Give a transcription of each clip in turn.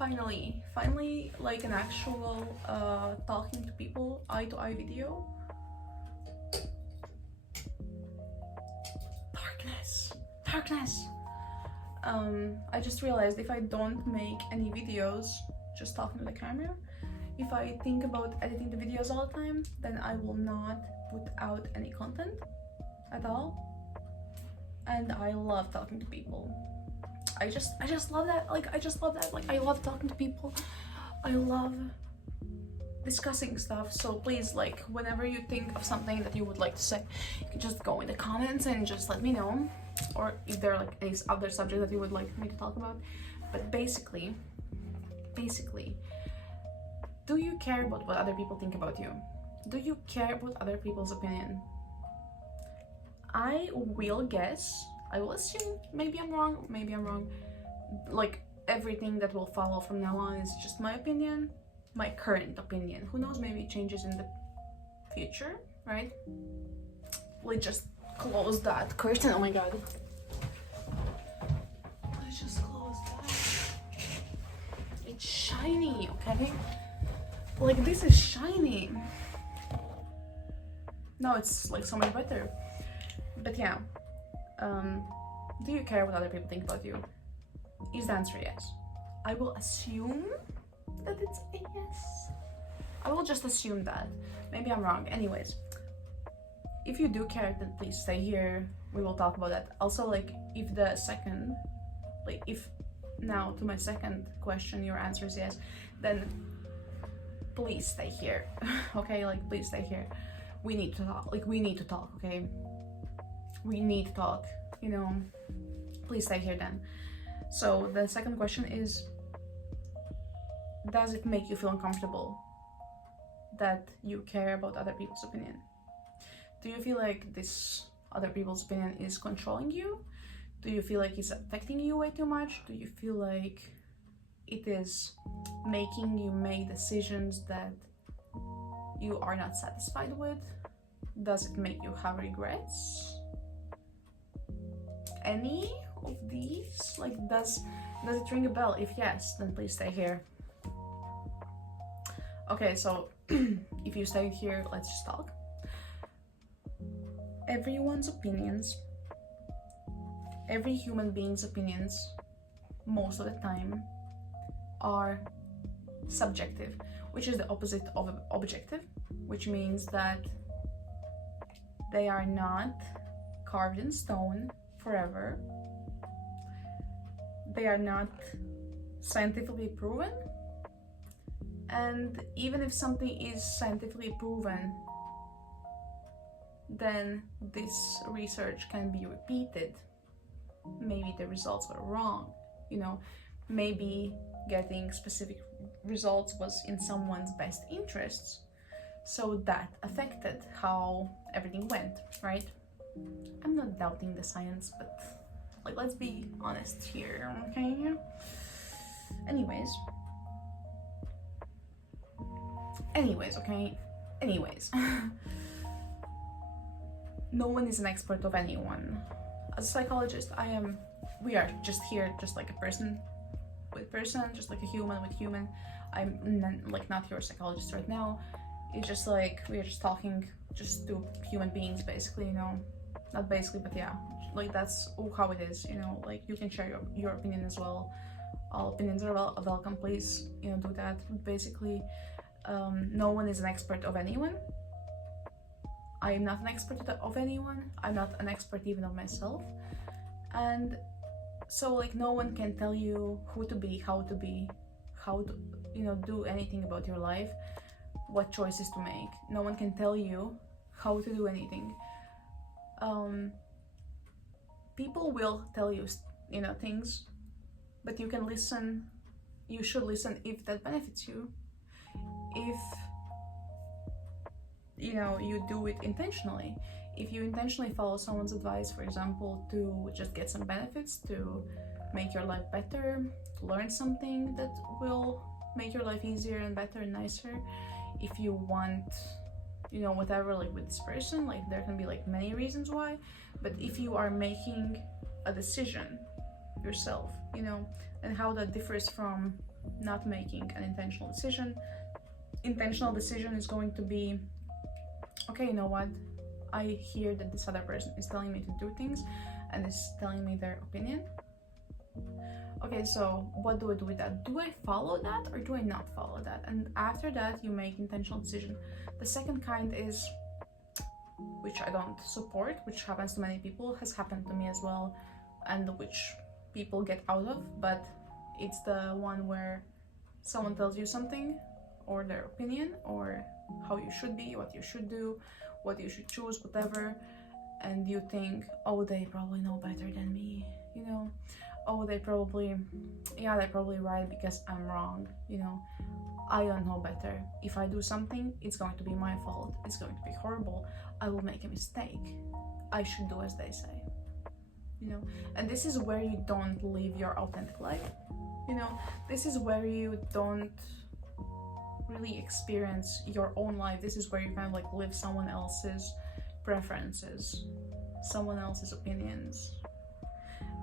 Finally, like an actual talking to people eye-to-eye video. Darkness. I just realized if I don't make any videos just talking to the camera, if I think about editing the videos all the time, then I will not put out any content at all. And I love talking to people. I just love that. I love talking to people. I love discussing stuff. So please, like, whenever you think of something that you would like to say, you can just go in the comments and just let me know. Or if there are like any other subject that you would like me to talk about. But basically, do you care about what other people think about you? Do you care about other people's opinion? I will guess, I will assume, maybe I'm wrong, like everything that will follow from now on is just my opinion, my current opinion. Who knows, maybe it changes in the future, right? Let's just close that curtain. Oh my god. Let's just close that. It's shiny, okay? Like, this is shiny. No, it's like so much better. But yeah, do you care what other people think about you? Is the answer yes? I will assume that it's a yes. I will just assume that. Maybe I'm wrong. Anyways, if you do care, then please stay here. We will talk about that. Also, like, if the second, like, if now to my second question your answer is yes, then please stay here. Okay, like, please stay here. We need to talk. Like, we need to talk, okay? We need to talk, you know. Please stay here then. So the second question is, does it make you feel uncomfortable that you care about other people's opinion? Do you feel like this other people's opinion is controlling you? Do you feel like it's affecting you way too much? Do you feel like it is making you make decisions that you are not satisfied with? Does it make you have regrets? Any of these? Like, does it ring a bell? If yes, then please stay here. Okay, so if you stay here, let's just talk. Everyone's opinions, every human being's opinions, most of the time, are subjective, which is the opposite of objective, which means that they are not carved in stone forever. They are not scientifically proven, and even if something is scientifically proven, then this research can be repeated. Maybe the results were wrong, you know, maybe getting specific results was in someone's best interests, so that affected how everything went, right? I'm not doubting the science, but like, let's be honest here, okay? Anyways, okay? Anyways. No one is an expert of anyone. As a psychologist, we are just here, just like a person with person, just like a human with human. I'm not your psychologist right now. It's just like, we are just talking just to human beings, basically, you know. Not basically, but yeah, like, that's how it is, you know. Like, you can share your opinion as well. All opinions are welcome, please, you know, do that. Basically, no one is an expert of anyone. I am not an expert of anyone. I'm not an expert even of myself. And so, like, no one can tell you who to be, how to, you know, do anything about your life, what choices to make. No one can tell you how to do anything. People will tell you, you know, things, but you can listen. You should listen if that benefits you. If, you know, you do it intentionally. If you intentionally follow someone's advice, for example, to just get some benefits, to make your life better, to learn something that will make your life easier and better and nicer. If you want, you know, whatever, like, with this person, like, there can be like many reasons why, but if you are making a decision yourself, you know, and how that differs from not making an intentional decision. Intentional decision is going to be, okay, you know what, I hear that this other person is telling me to do things and is telling me their opinion. Okay, so what do I do with that? Do I follow that or do I not follow that? And after that, you make intentional decision. The second kind is, which I don't support, which happens to many people, has happened to me as well, and which people get out of, but it's the one where someone tells you something, or their opinion, or how you should be, what you should do, what you should choose, whatever, and you think, oh, they probably know better than me, you know, oh, they're probably right because I'm wrong, you know, I don't know better. If I do something, it's going to be my fault, it's going to be horrible, I will make a mistake, I should do as they say, you know. And this is where you don't live your authentic life, you know, this is where you don't really experience your own life. This is where you kind of like live someone else's preferences, someone else's opinions.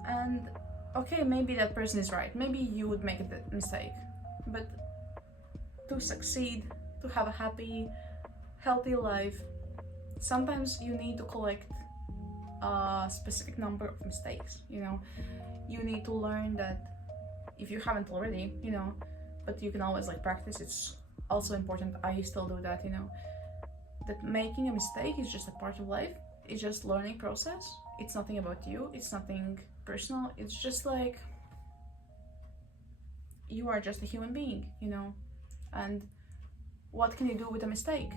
And okay, maybe that person is right, maybe you would make a mistake, but to succeed, to have a happy, healthy life, sometimes you need to collect a specific number of mistakes, you know. You need to learn that, if you haven't already, you know, but you can always like practice, it's also important, I still do that, you know, that making a mistake is just a part of life, it's just learning process, it's nothing about you, it's nothing personal, it's just like, you are just a human being, you know. And what can you do with a mistake,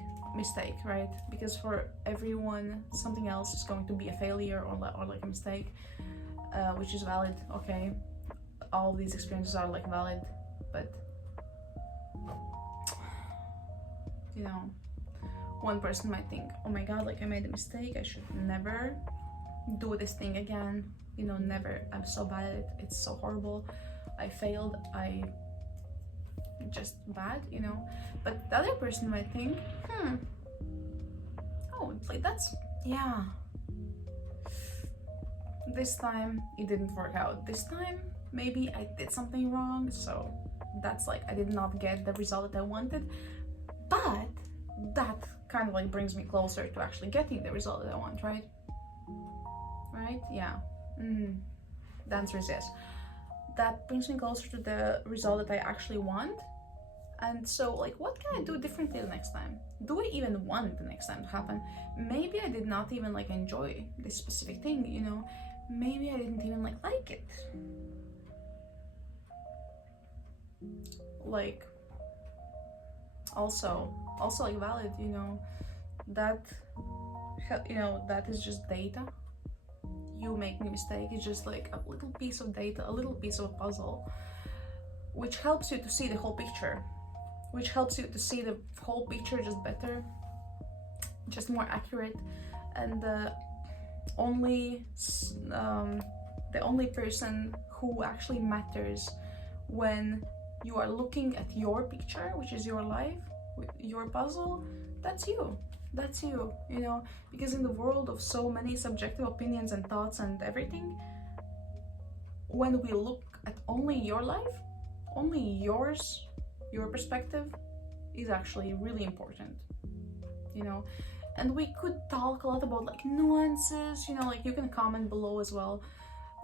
right? Because for everyone, something else is going to be a failure or like a mistake, which is valid. Okay, all of these experiences are like valid, but you know, one person might think, oh my god, like I made a mistake, I should never do this thing again, you know, never, I'm so bad at it, it's so horrible, I failed, I just bad, you know. But the other person might think, oh, like that's, yeah, this time it didn't work out, this time maybe I did something wrong, so that's like, I did not get the result that I wanted, but that kind of like brings me closer to actually getting the result that I want, right? Yeah. The answer is yes. That brings me closer to the result that I actually want. And so like, what can I do differently the next time? Do I even want the next time to happen? Maybe I did not even like enjoy this specific thing, you know, maybe I didn't even like it, like also like valid, you know, that, you know, that is just data. You making a mistake is just like a little piece of data, a little piece of a puzzle, which helps you to see the whole picture, which helps you to see the whole picture just better, just more accurate. And the only person who actually matters when you are looking at your picture, which is your life, your puzzle, that's you, you know. Because in the world of so many subjective opinions and thoughts and everything, when we look at only your life, only yours, your perspective is actually really important, you know. And we could talk a lot about like nuances, you know, like you can comment below as well,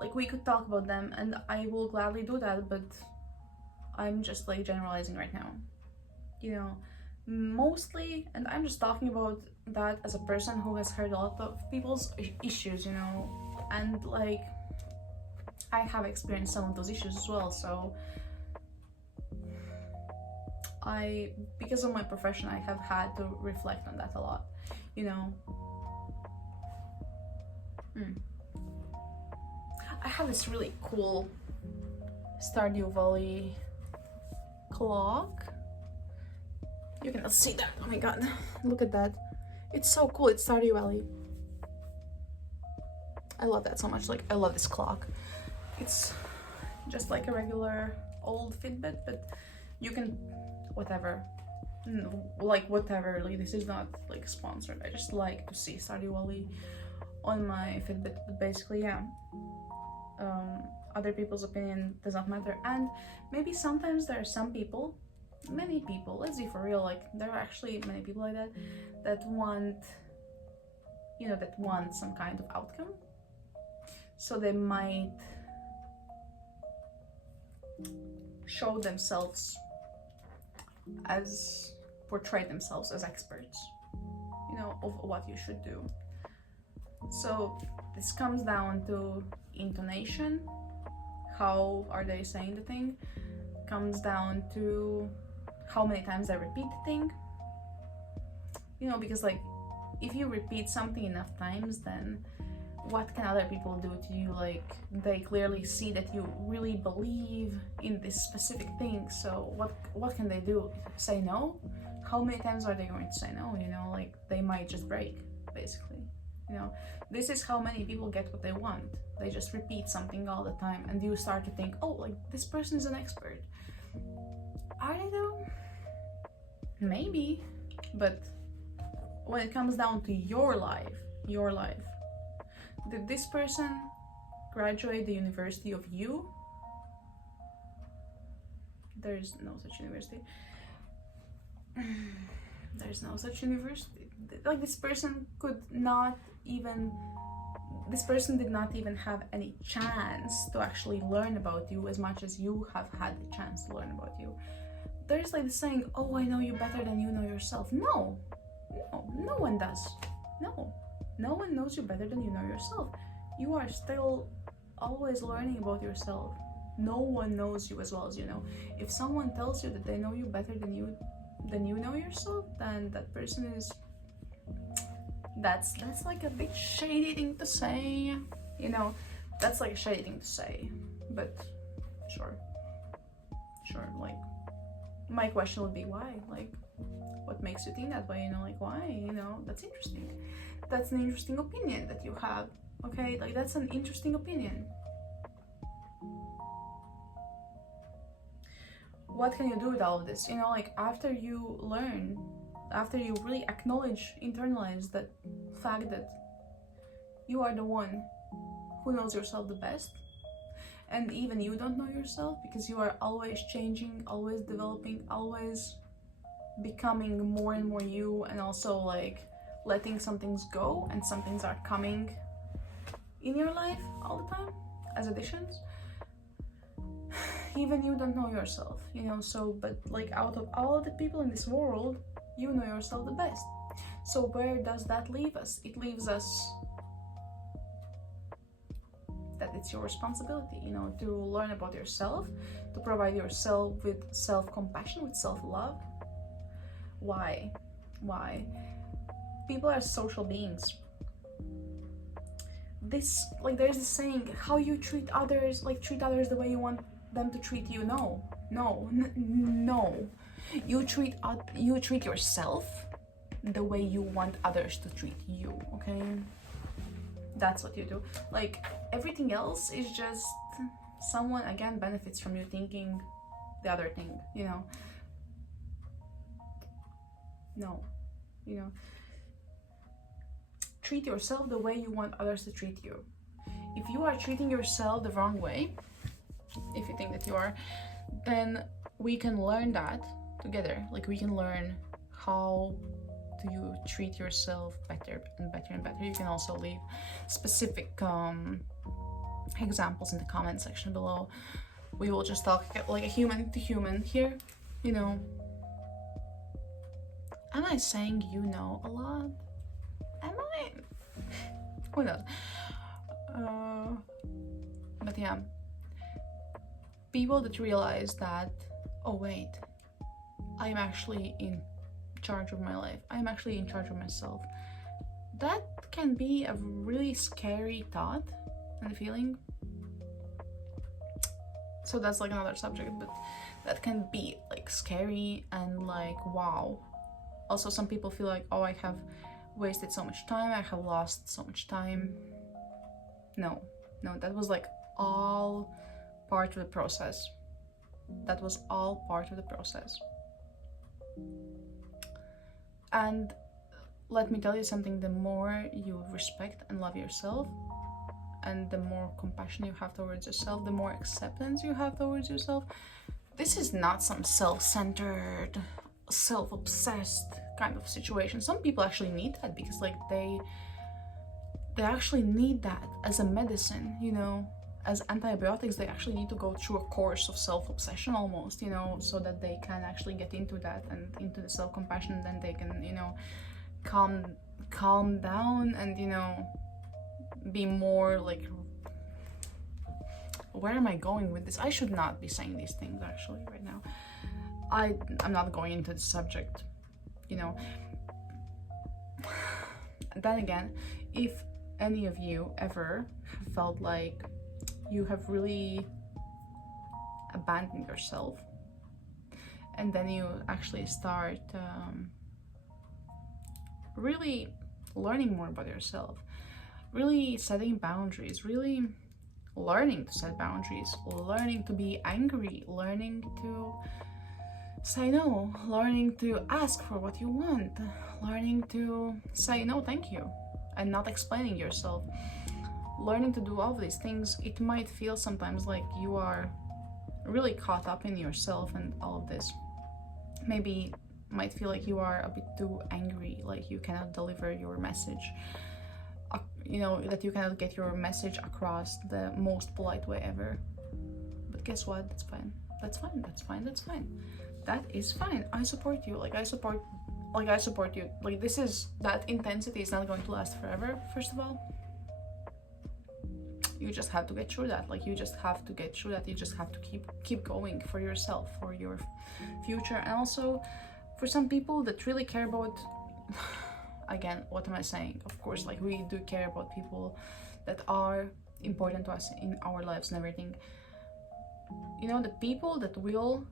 like we could talk about them and I will gladly do that, but I'm just like generalizing right now, you know, mostly. And I'm just talking about that as a person who has heard a lot of people's issues, you know, and like I have experienced some of those issues as well. So because of my profession, I have had to reflect on that a lot, you know. I have this really cool Stardew Valley clock. You cannot see that, oh my god, look at that, it's so cool. It's Stardew Valley. I love that so much. Like, I love this clock. It's just like a regular old Fitbit, but you can whatever, like whatever, like this is not like sponsored, I just like to see Stardew Valley on my Fitbit. But basically, yeah, other people's opinion does not matter. And maybe sometimes there are some people, many people, let's be for real, like there are actually many people like that, that want, you know, that want some kind of outcome. So they might show themselves as, portray themselves as experts, you know, of what you should do. So this comes down to intonation, how are they saying the thing, comes down to how many times they repeat the thing, you know, because like if you repeat something enough times, then what can other people do to you? Like they clearly see that you really believe in this specific thing, so what can they do? Say no? How many times are they going to say no? You know, like they might just break, basically. You know, this is how many people get what they want. They just repeat something all the time, and you start to think, oh, like this person is an expert. Are they though? Maybe, but when it comes down to your life, did this person graduate the university of you? There's no such university. There's no such university. Like this person did not even have any chance to actually learn about you as much as you have had the chance to learn about you. There's like the saying, oh, I know you better than you know yourself. No one does. No one knows you better than you know yourself. You are still always learning about yourself. No one knows you as well as you know. If someone tells you that they know you better than you know yourself, then that person is, that's like a bit shady thing to say, you know, that's like a shady thing to say, but sure, like my question would be why, like what makes you think that way, you know, like why, you know, that's interesting. That's an interesting opinion that you have, okay, like that's an interesting opinion. What can you do with all of this? You know, like after you learn, after you really acknowledge, internalize that fact that you are the one who knows yourself the best, and even you don't know yourself because you are always changing, always developing, always becoming more and more you, and also like letting some things go and some things are coming in your life all the time as additions. Even you don't know yourself, you know, so, but like out of all of the people in this world, you know yourself the best. So where does that leave us? It leaves us that it's your responsibility, you know, to learn about yourself, to provide yourself with self-compassion, with self-love. Why? People are social beings. This, like, there's this saying, how you treat others, like treat others the way you want them to treat you. No. You treat yourself the way you want others to treat you, okay? That's what you do. Like everything else is just someone again benefits from you thinking the other thing, you know. No, you know, treat yourself the way you want others to treat you. If you are treating yourself the wrong way, if you think that you are, then we can learn that together. Like we can learn how do you treat yourself better and better and better. You can also leave specific examples in the comment section below. We will just talk like a human to human here, you know. Am I saying you know a lot? Am I? Who knows? But yeah, people that realize that, oh wait, I'm actually in charge of my life, I'm actually in charge of myself, that can be a really scary thought and feeling. So that's like another subject, but that can be like scary and like wow. Also some people feel like, oh, I have wasted so much time, I have lost so much time. No, that was like all part of the process. That was all part of the process. And let me tell you something, the more you respect and love yourself and the more compassion you have towards yourself, the more acceptance you have towards yourself. This is not some self-centered, self-obsessed kind of situation. Some people actually need that because like they actually need that as a medicine, you know, as antibiotics. They actually need to go through a course of self-obsession almost, you know, so that they can actually get into that and into the self-compassion, and then they can, you know, calm down and, you know, be more like, where am I going with this? I should not be saying these things actually right now. I'm not going into the subject, you know. Then again, if any of you ever felt like you have really abandoned yourself, and then you actually start really learning more about yourself, really setting boundaries, really learning to set boundaries, learning to be angry, learning to say no, learning to ask for what you want, learning to say no thank you and not explaining yourself, learning to do all of these things. It might feel sometimes like you are really caught up in yourself and all of this. Maybe might feel like you are a bit too angry, like you cannot deliver your message, you know, that you cannot get your message across the most polite way ever. But guess what? That's fine. That's fine. That's fine. That's fine. That is fine. I support you. I support you. Like, this is, that intensity is not going to last forever, first of all. You just have to get through that. Like, you just have to get through that. You just have to keep going for yourself, for your future. And also for some people that really care about, again, what am I saying? Of course, like, we do care about people that are important to us in our lives and everything. You know, the people that will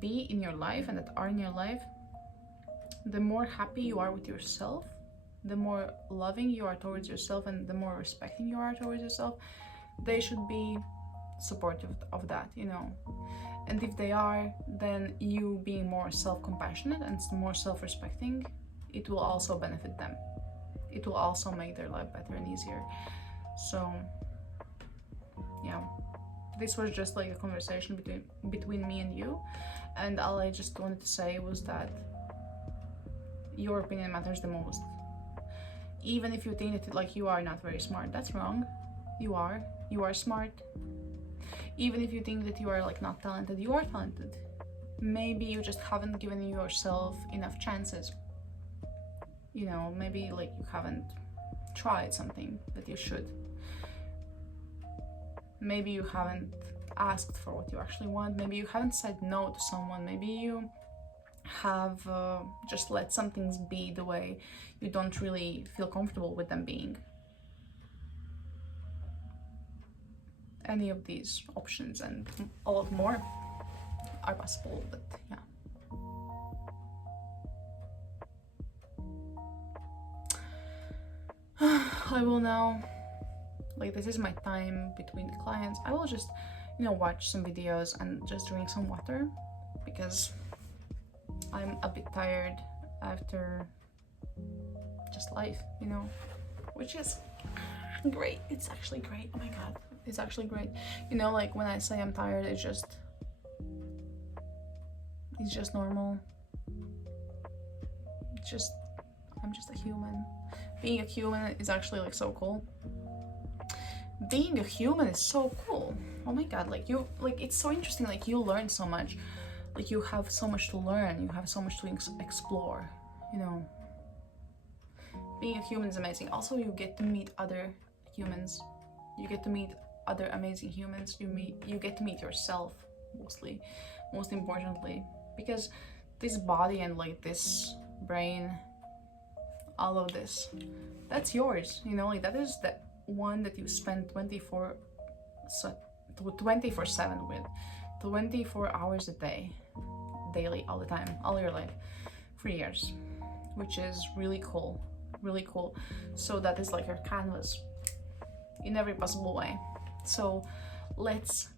be in your life and that are in your life, the more happy you are with yourself, the more loving you are towards yourself, and the more respecting you are towards yourself, they should be supportive of that, you know. And if they are, then you being more self-compassionate and more self-respecting, it will also benefit them. It will also make their life better and easier. So yeah, this was just like a conversation between me and you, and all I just wanted to say was that your opinion matters the most. Even if you think that like you are not very smart, that's wrong. You are smart. Even if you think that you are like not talented, you are talented. Maybe you just haven't given yourself enough chances. You know, maybe like you haven't tried something that you should. Maybe you haven't asked for what you actually want. Maybe you haven't said no to someone. Maybe you have just let some things be the way you don't really feel comfortable with them being. Any of these options and a lot more are possible, but yeah. I will now, like, this is my time between the clients. I will just, you know, watch some videos and just drink some water because I'm a bit tired after just life, you know, which is great. It's actually great. Oh my god, it's actually great. You know, like when I say I'm tired, it's just normal. I'm just a human. Being a human is actually like so cool. Being a human is so cool. Oh my god, like it's so interesting. Like, you learn so much. Like, you have so much to learn. You have so much to explore, you know. Being a human is amazing. Also, you get to meet other humans. You get to meet other amazing humans. You get to meet yourself, most importantly, because this body and like this brain, all of this, that's yours, you know. Like, that is the one that you spend 24/7 with, 24 hours a day, daily, all the time, all your life, for years, which is really cool. So that is like your canvas in every possible way. So let's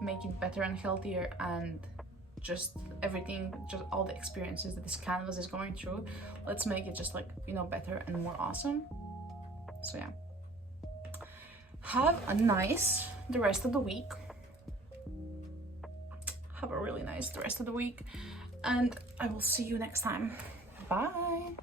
make it better and healthier, and just everything, just all the experiences that this canvas is going through, let's make it just like, you know, better and more awesome. So yeah, have a nice the rest of the week. Have a really nice the rest of the week, and I will see you next time. Bye.